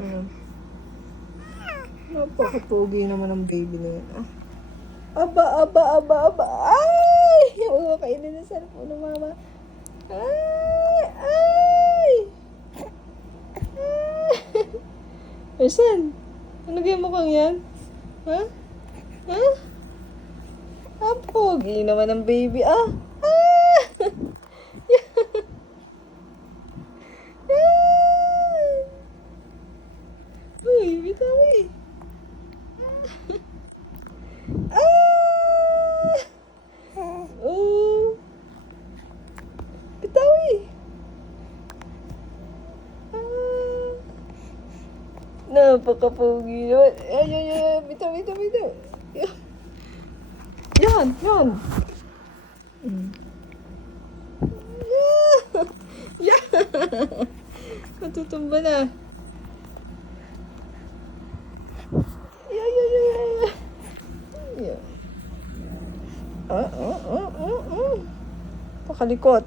Hmm. Napaka-pogi naman ng baby na yan. Ah. Aba, aba, aba, aba. Ay! Huwag ko kainin ng cellphone ng mama. Ay! Ay! Ay! Saan? Ano game mo kang yan? Ha? Ha? Ah, pogi naman ng baby. Ah! Ah! Ah! Uy, bitawi. Ah! Oh! Bitawi. Ah! Napaka-pogi naman. Ay, ay, ay. Bitaw, bitaw, bitaw. Yan, yan. Mm. Yan. Matutumba na. Yan, yan, yan, yan. Yan. Ah, ah, ah, ah, ah. Pakalikot.